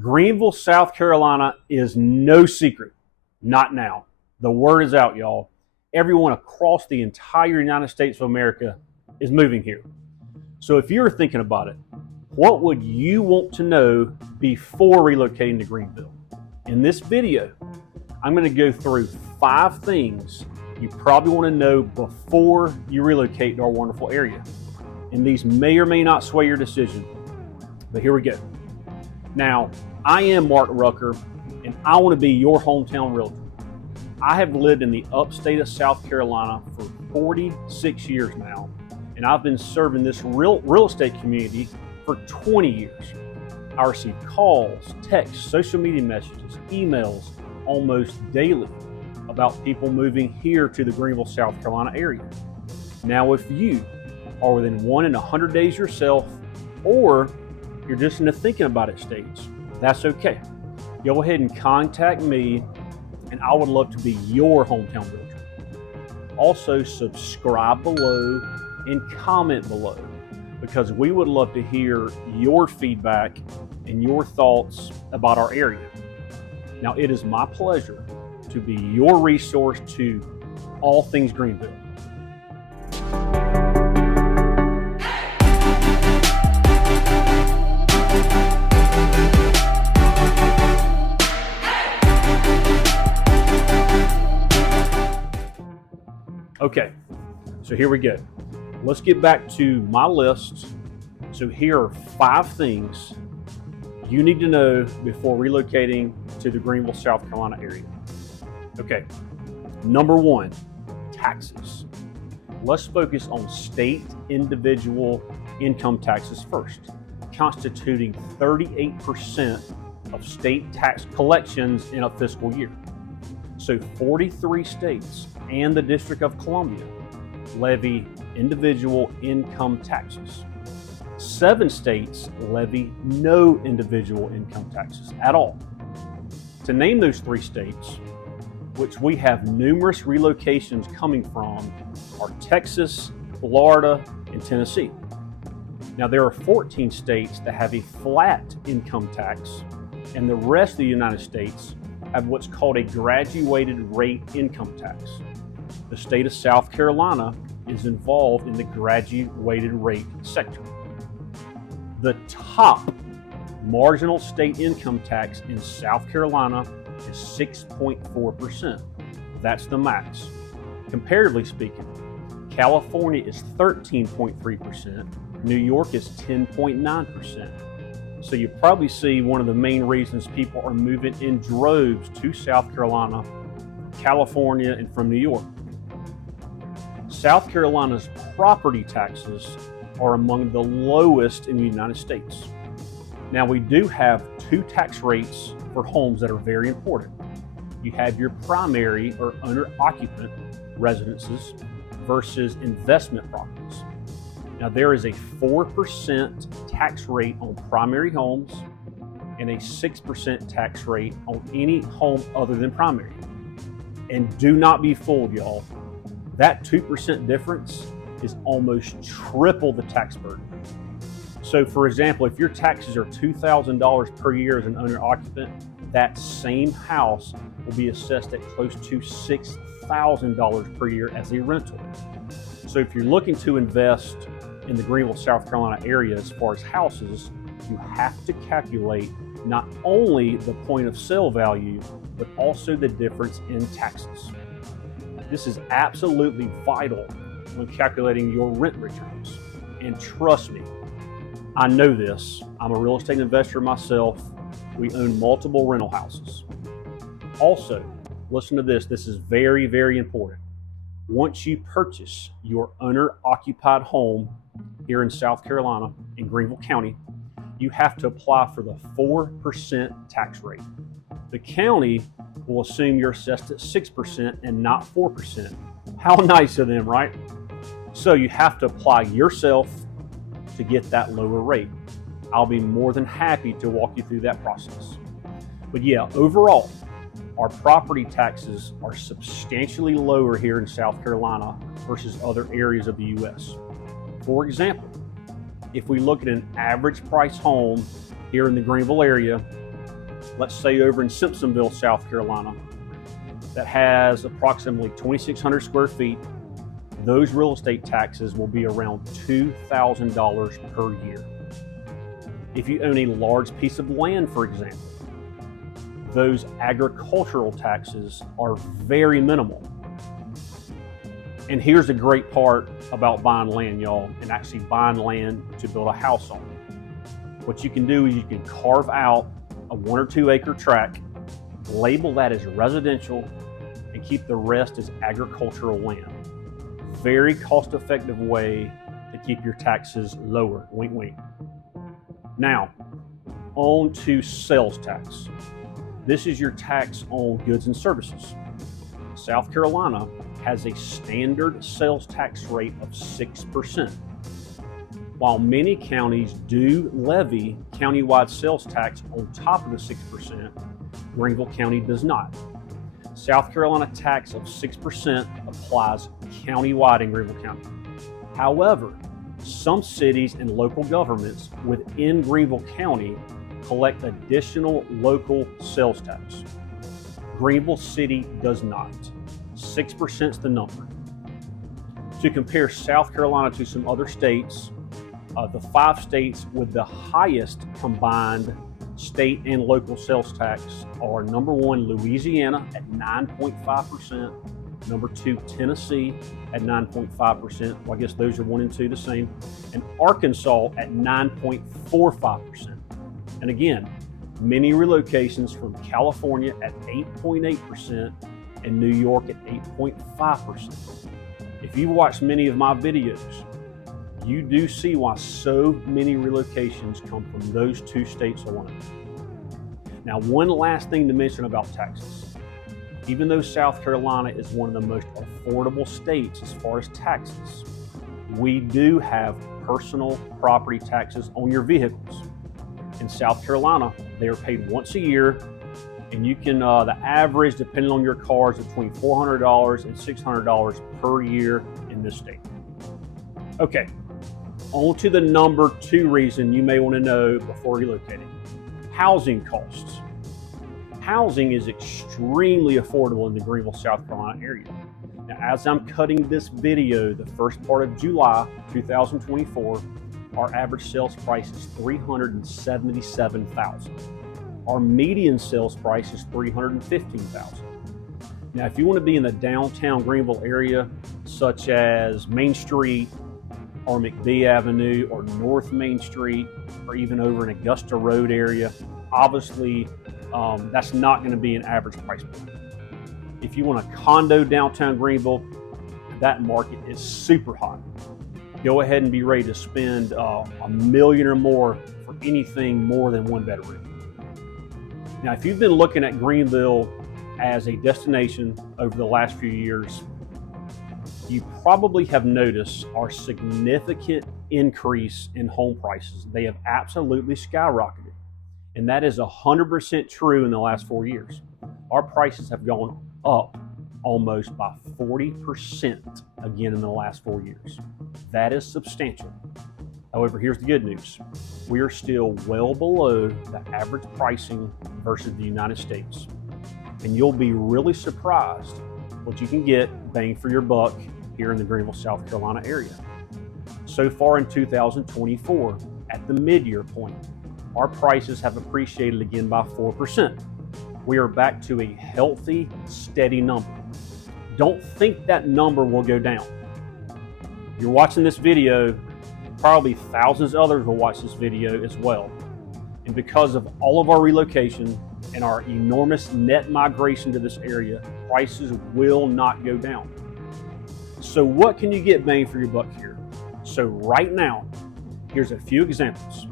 Greenville, South Carolina is no secret. Not now. The word is out, y'all. Everyone across the entire United States of America is moving here. So if you're thinking about it, what would you want to know before relocating to Greenville? In this video, I'm going to go through 5 things you probably want to know before you relocate to our wonderful area. And these may or may not sway your decision, but here we go. Now, I am Mark Rucker, and I want to be your hometown realtor. I have lived in the upstate of South Carolina for 46 years now, and I've been serving this real estate community for 20 years. I receive calls, texts, social media messages, emails almost daily about people moving here to the Greenville, South Carolina area. Now, if you are within 1 in 100 days yourself, or you're just in the thinking about it stage, that's okay. Go ahead and contact me, and I would love to be your hometown realtor. Also, subscribe below and comment below, because we would love to hear your feedback and your thoughts about our area. Now, it is my pleasure to be your resource to all things Greenville. Okay, so here we go. Let's get back to my list. So here are 5 things you need to know before relocating to the Greenville, South Carolina area. Okay, number 1, taxes. Let's focus on state individual income taxes first, constituting 38% of state tax collections in a fiscal year. So 43 states and the District of Columbia levy individual income taxes. 7 states levy no individual income taxes at all. To name those 3 states, which we have numerous relocations coming from, are Texas, Florida, and Tennessee. Now, there are 14 states that have a flat income tax, and the rest of the United States have what's called a graduated rate income tax. The state of South Carolina is involved in the graduated rate sector. The top marginal state income tax in South Carolina is 6.4%. That's the max. Comparatively speaking, California is 13.3%, New York is 10.9%. So you probably see one of the main reasons people are moving in droves to South Carolina, California, and from New York. South Carolina's property taxes are among the lowest in the United States. Now, we do have 2 tax rates for homes that are very important. You have your primary or owner-occupant residences versus investment properties. Now, there is a 4% tax rate on primary homes and a 6% tax rate on any home other than primary. And do not be fooled, y'all. That 2% difference is almost triple the tax burden. So, for example, if your taxes are $2,000 per year as an owner-occupant, that same house will be assessed at close to $6,000 per year as a rental. So if you're looking to invest in the Greenville, South Carolina area as far as houses, you have to calculate not only the point of sale value, but also the difference in taxes. This is absolutely vital when calculating your rent returns. And trust me, I know this. I'm a real estate investor myself. We own multiple rental houses. Also, listen to this. This is very, very important. Once you purchase your owner-occupied home here in South Carolina, in Greenville County, you have to apply for the 4% tax rate. The county will assume you're assessed at 6% and not 4%. How nice of them, right? So you have to apply yourself to get that lower rate. I'll be more than happy to walk you through that process. But yeah, overall, our property taxes are substantially lower here in South Carolina versus other areas of the U.S. For example, if we look at an average price home here in the Greenville area, let's say over in Simpsonville, South Carolina, that has approximately 2,600 square feet, those real estate taxes will be around $2,000 per year. If you own a large piece of land, for example, those agricultural taxes are very minimal. And here's the great part about buying land, y'all, and actually buying land to build a house on. What you can do is you can carve out a 1 or 2 acre tract, label that as residential, and keep the rest as agricultural land. Very cost-effective way to keep your taxes lower. Wink, wink. Now, on to sales tax. This is your tax on goods and services. South Carolina has a standard sales tax rate of 6%. While many counties do levy countywide sales tax on top of the 6%, Greenville County does not. South Carolina tax of 6% applies countywide in Greenville County. However, some cities and local governments within Greenville County collect additional local sales tax. Greenville City does not. 6% is the number. To compare South Carolina to some other states, the 5 states with the highest combined state and local sales tax are number 1, Louisiana at 9.5%, number 2, Tennessee at 9.5%. Well, I guess those are 1 and 2 the same, and Arkansas at 9.45%. And again, many relocations from California at 8.8% and New York at 8.5%. If you watch many of my videos, you do see why so many relocations come from those 2 states alone. Now, one last thing to mention about taxes. Even though South Carolina is one of the most affordable states as far as taxes, we do have personal property taxes on your vehicles. In South Carolina, they are paid once a year, and you can, the average, depending on your car, is between $400 and $600 per year in this state. Okay, on to the number 2 reason you may want to know before relocating. Housing costs. Housing is extremely affordable in the Greenville, South Carolina area. Now, as I'm cutting this video, the first part of July 2024, our average sales price is $377,000. Our median sales price is $315,000. Now, if you want to be in the downtown Greenville area, such as Main Street or McBee Avenue or North Main Street, or even over in Augusta Road area, obviously that's not going to be an average price point. If you want a condo downtown Greenville, that market is super hot. Go ahead and be ready to spend $1 million or more for anything more than 1 bedroom. Now, if you've been looking at Greenville as a destination over the last few years, you probably have noticed our significant increase in home prices. They have absolutely skyrocketed. And that is 100% true in the last 4 years. Our prices have gone up almost by 40% again in the last 4 years. That is substantial. However, here's the good news. We are still well below the average pricing versus the United States. And you'll be really surprised what you can get bang for your buck here in the Greenville, South Carolina area. So far in 2024, at the mid-year point, our prices have appreciated again by 4%. We are back to a healthy, steady number. Don't think that number will go down. You're watching this video, probably thousands of others will watch this video as well. And because of all of our relocation and our enormous net migration to this area, prices will not go down. So what can you get bang for your buck here? So right now, here's a few examples.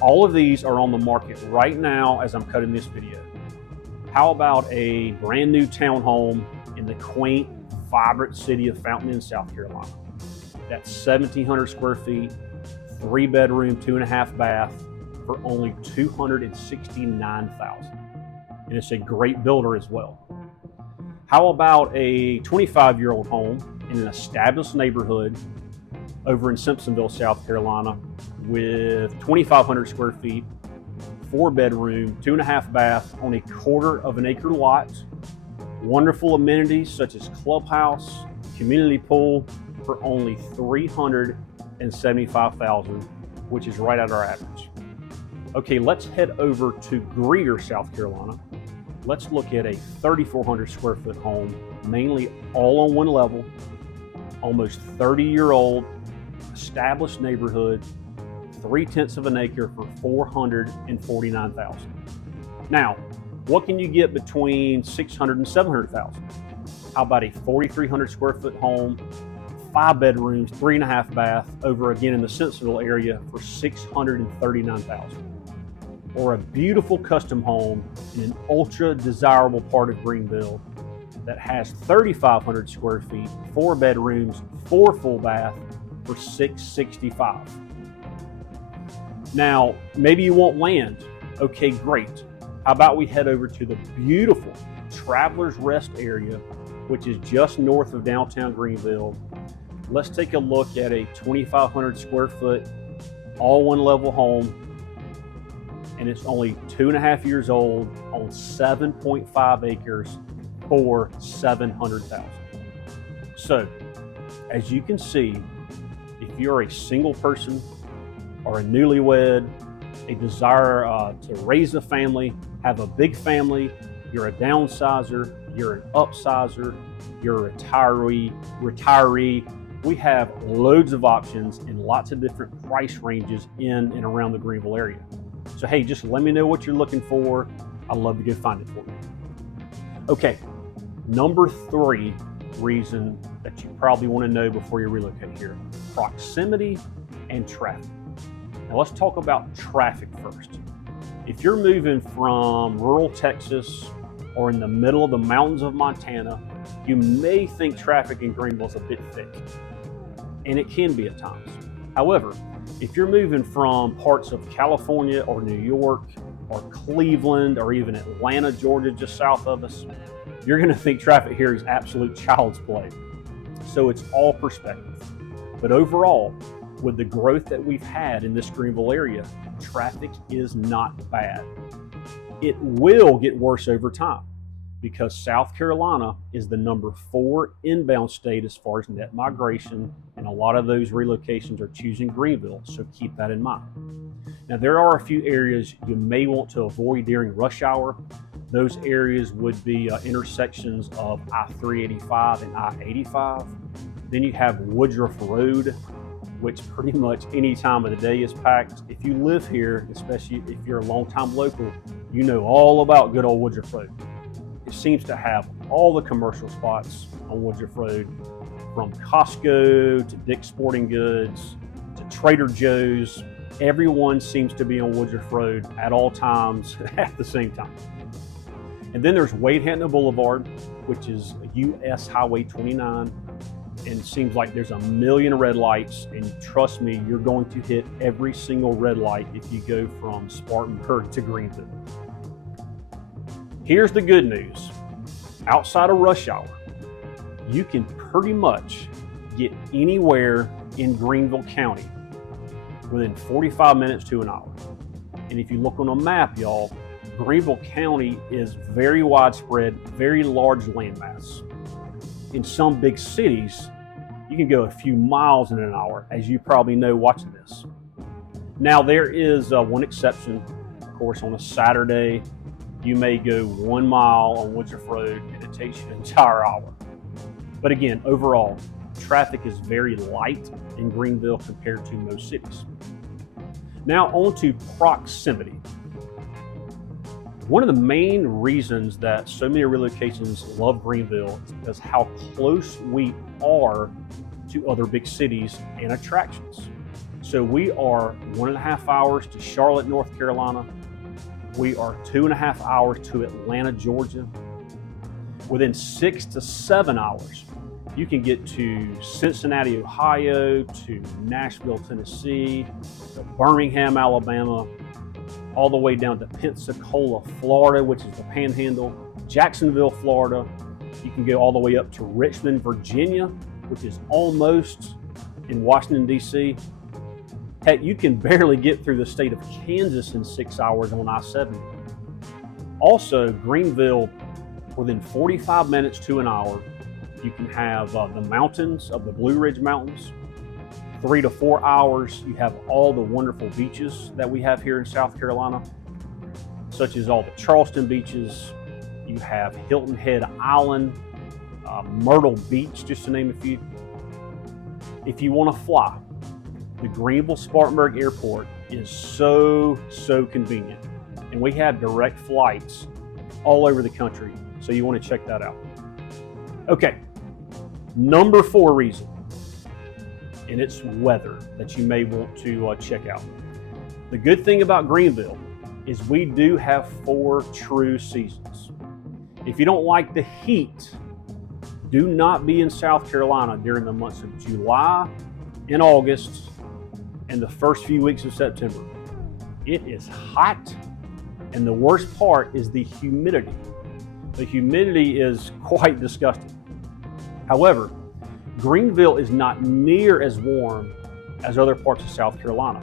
All of these are on the market right now as I'm cutting this video. How about a brand new townhome in the quaint, vibrant city of Fountain Inn, South Carolina? That's 1,700 square feet, 3 bedroom, 2.5 bath for only $269,000. And it's a great builder as well. How about a 25-year-old home in an established neighborhood over in Simpsonville, South Carolina, with 2,500 square feet, 4-bedroom, 2.5 bath on a 1/4 acre lot. Wonderful amenities such as clubhouse, community pool for only $375,000, which is right at our average. Okay, let's head over to Greer, South Carolina. Let's look at a 3,400 square foot home, mainly all on one level, almost 30-year-old, established neighborhood, 0.3 acre for $449,000. Now, what can you get between $600,000 and $700,000? How about a 4,300 square foot home, 5 bedrooms, 3.5 bath, over again in the Simpsonville area for $639,000? Or a beautiful custom home in an ultra desirable part of Greenville that has 3,500 square feet, 4 bedrooms, 4 full bath for $665,000. Now, maybe you want land. Okay, great. How about we head over to the beautiful Travelers Rest area, which is just north of downtown Greenville. Let's take a look at a 2,500 square foot, all one level home, and it's only 2.5 years old on 7.5 acres for $700,000. So, as you can see, if you're a single person or a newlywed, a desire to raise a family, have a big family, you're a downsizer, you're an upsizer, you're a retiree, we have loads of options and lots of different price ranges in and around the Greenville area. So hey, just let me know what you're looking for. I'd love to go find it for you. Okay, number 3 reason that you probably want to know before you relocate here: proximity and traffic. Now let's talk about traffic first. If you're moving from rural Texas or in the middle of the mountains of Montana, you may think traffic in Greenville is a bit thick, and it can be at times. However, if you're moving from parts of California or New York or Cleveland or even Atlanta, Georgia, just south of us, you're going to think traffic here is absolute child's play. So it's all perspective. But overall, with the growth that we've had in this Greenville area, traffic is not bad. It will get worse over time because South Carolina is the number 4 inbound state as far as net migration, and a lot of those relocations are choosing Greenville, so keep that in mind. Now, there are a few areas you may want to avoid during rush hour. Those areas would be intersections of I-385 and I-85. Then you have Woodruff Road, which pretty much any time of the day is packed. If you live here, especially if you're a longtime local, you know all about good old Woodruff Road. It seems to have all the commercial spots on Woodruff Road, from Costco to Dick's Sporting Goods to Trader Joe's. Everyone seems to be on Woodruff Road at all times at the same time. And then there's Wade Hampton Boulevard, which is US Highway 29. And it seems like there's a million red lights, and trust me, you're going to hit every single red light if you go from Spartanburg to Greenville. Here's the good news. Outside of rush hour, you can pretty much get anywhere in Greenville County within 45 minutes to an hour. And if you look on a map, y'all, Greenville County is very widespread, very large landmass. In some big cities, you can go a few miles in an hour, as you probably know watching this. Now, there is one exception. Of course, on a Saturday, you may go 1 mile on Woodruff Road and it takes you an entire hour. But again, overall, traffic is very light in Greenville compared to most cities. Now on to proximity. One of the main reasons that so many relocations love Greenville is because how close we are to other big cities and attractions. So we are 1.5 hours to Charlotte, North Carolina. We are 2.5 hours to Atlanta, Georgia. Within 6 to 7 hours, you can get to Cincinnati, Ohio, to Nashville, Tennessee, to Birmingham, Alabama, all the way down to Pensacola, Florida, which is the Panhandle, Jacksonville, Florida. You can go all the way up to Richmond, Virginia, which is almost in Washington, D.C. Heck, you can barely get through the state of Kansas in 6 hours on I-70. Also, Greenville, within 45 minutes to an hour, you can have the mountains of the Blue Ridge Mountains. 3 to 4 hours, you have all the wonderful beaches that we have here in South Carolina, such as all the Charleston beaches. You have Hilton Head Island, Myrtle Beach, just to name a few. If you want to fly, the Greenville-Spartanburg Airport is so convenient. And we have direct flights all over the country, so you want to check that out. Okay, number 4 reason, and it's weather that you may want to check out. The good thing about Greenville is we do have 4 true seasons. If you don't like the heat, do not be in South Carolina during the months of July and August and the first few weeks of September. It is hot, and the worst part is the humidity. The humidity is quite disgusting. However, Greenville is not near as warm as other parts of South Carolina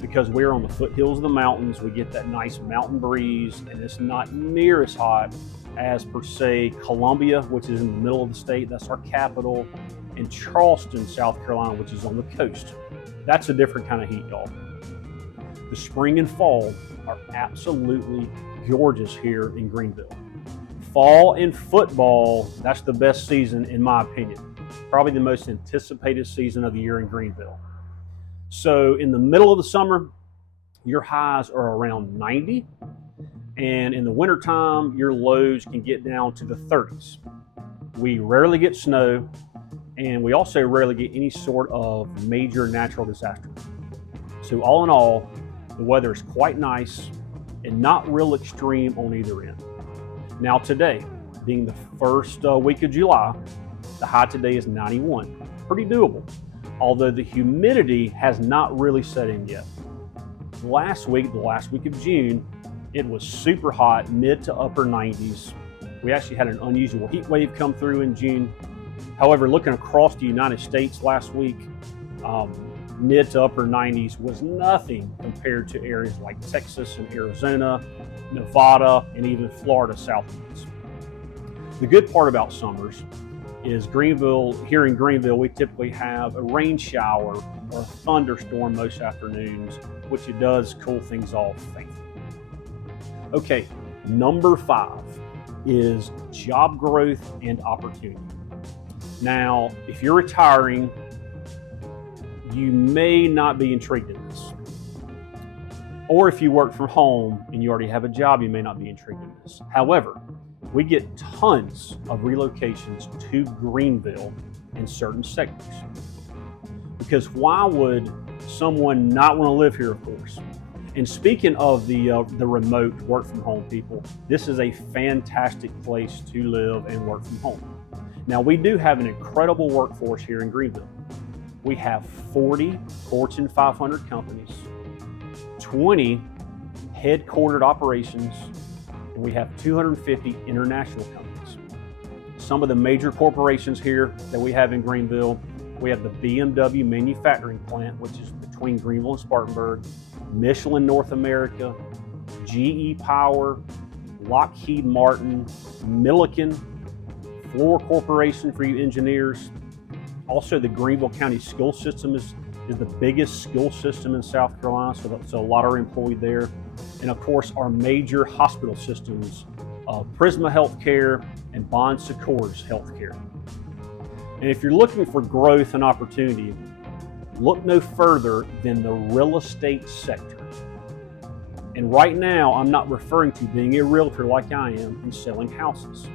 because we're on the foothills of the mountains. We get that nice mountain breeze, and it's not near as hot as, per se, Columbia, which is in the middle of the state. That's our capital, and Charleston, South Carolina, which is on the coast. That's a different kind of heat, y'all. The spring and fall are absolutely gorgeous here in Greenville. Fall and football, that's the best season in my opinion. Probably the most anticipated season of the year in Greenville. So in the middle of the summer, your highs are around 90, and in the wintertime, your lows can get down to the 30s. We rarely get snow, and we also rarely get any sort of major natural disaster. So all in all, the weather is quite nice and not real extreme on either end. Now today, being the first week of July, the high today is 91. Pretty doable, although the humidity has not really set in yet. The last week of June, it was super hot, mid to upper 90s. We actually had an unusual heat wave come through in June. However, looking across the United States last week, mid to upper 90s was nothing compared to areas like Texas and Arizona, Nevada, and even Florida southwards. The good part about summers is here in Greenville, we typically have a rain shower or a thunderstorm most afternoons, which it does cool things off thankfully. Okay, number 5 is job growth and opportunity. Now, if you're retiring, you may not be intrigued in this. Or if you work from home and you already have a job, you may not be intrigued in this. However, we get tons of relocations to Greenville in certain sectors. Because why would someone not want to live here, of course? And speaking of the remote work from home people, this is a fantastic place to live and work from home. Now, we do have an incredible workforce here in Greenville. We have 40 Fortune 500 companies, 20 headquartered operations, and we have 250 international companies. Some of the major corporations here that we have in Greenville, we have the BMW manufacturing plant, which is between Greenville and Spartanburg, Michelin North America, GE Power, Lockheed Martin, Milliken, Floor Corporation for you engineers. Also, the Greenville County school system is the biggest school system in South Carolina, so a lot are employed there. And of course, our major hospital systems, Prisma Healthcare and Bon Secours Healthcare. And if you're looking for growth and opportunity, look no further than the real estate sector. And right now, I'm not referring to being a realtor like I am and selling houses.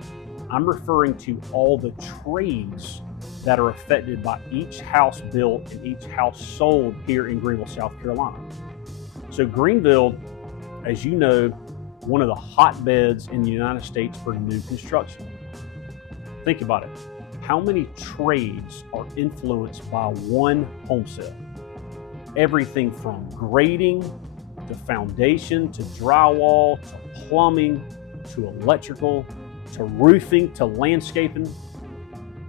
I'm referring to all the trades that are affected by each house built and each house sold here in Greenville, South Carolina. So Greenville, as you know, one of the hotbeds in the United States for new construction. Think about it. How many trades are influenced by one home sale? Everything from grading to foundation to drywall to plumbing to electrical to roofing to landscaping.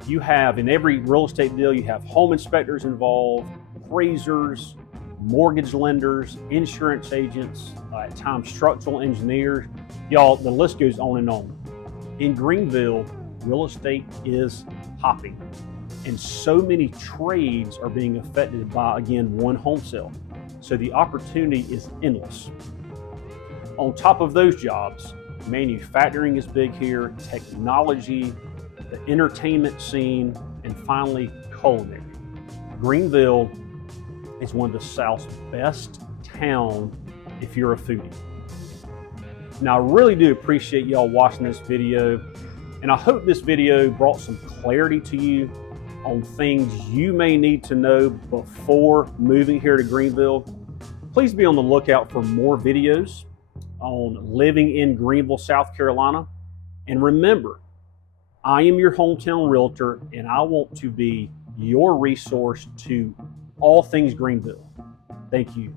You have, in every real estate deal, you have home inspectors involved, appraisers, mortgage lenders, insurance agents, at times structural engineers. Y'all, the list goes on and on. In Greenville, real estate is hopping, and so many trades are being affected by, again, one home sale. So the opportunity is endless. On top of those jobs, manufacturing is big here, technology, the entertainment scene, and finally, culinary. Greenville is one of the South's best towns if you're a foodie. Now, I really do appreciate y'all watching this video, and I hope this video brought some clarity to you on things you may need to know before moving here to Greenville. Please be on the lookout for more videos on living in Greenville, South Carolina. And remember, I am your hometown realtor, and I want to be your resource to all things Greenville. Thank you.